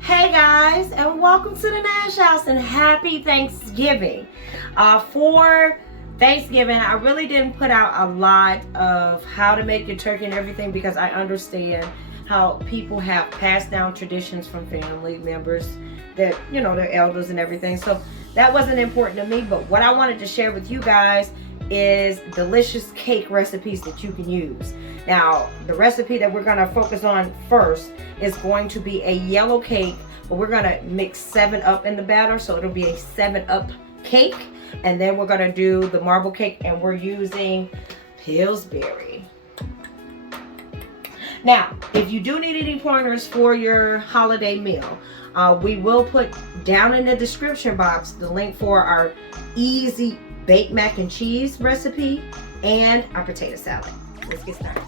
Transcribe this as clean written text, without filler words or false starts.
Hey guys, and welcome to the Nash House and happy Thanksgiving. For Thanksgiving, I really didn't put out a lot of how to make your turkey and everything because I understand how people have passed down traditions from family members that, you know, their elders and everything. So that wasn't important to me, but what I wanted to share with you guys is delicious cake recipes that you can use. Now, the recipe that we're going to focus on first is going to be a yellow cake, but we're going to mix 7-Up in the batter, so it'll be a 7-Up cake. And then we're going to do the marble cake, and we're using Pillsbury. Now, if you do need any pointers for your holiday meal, we will put down in the description box the link for our easy baked mac and cheese recipe and our potato salad. Let's get started.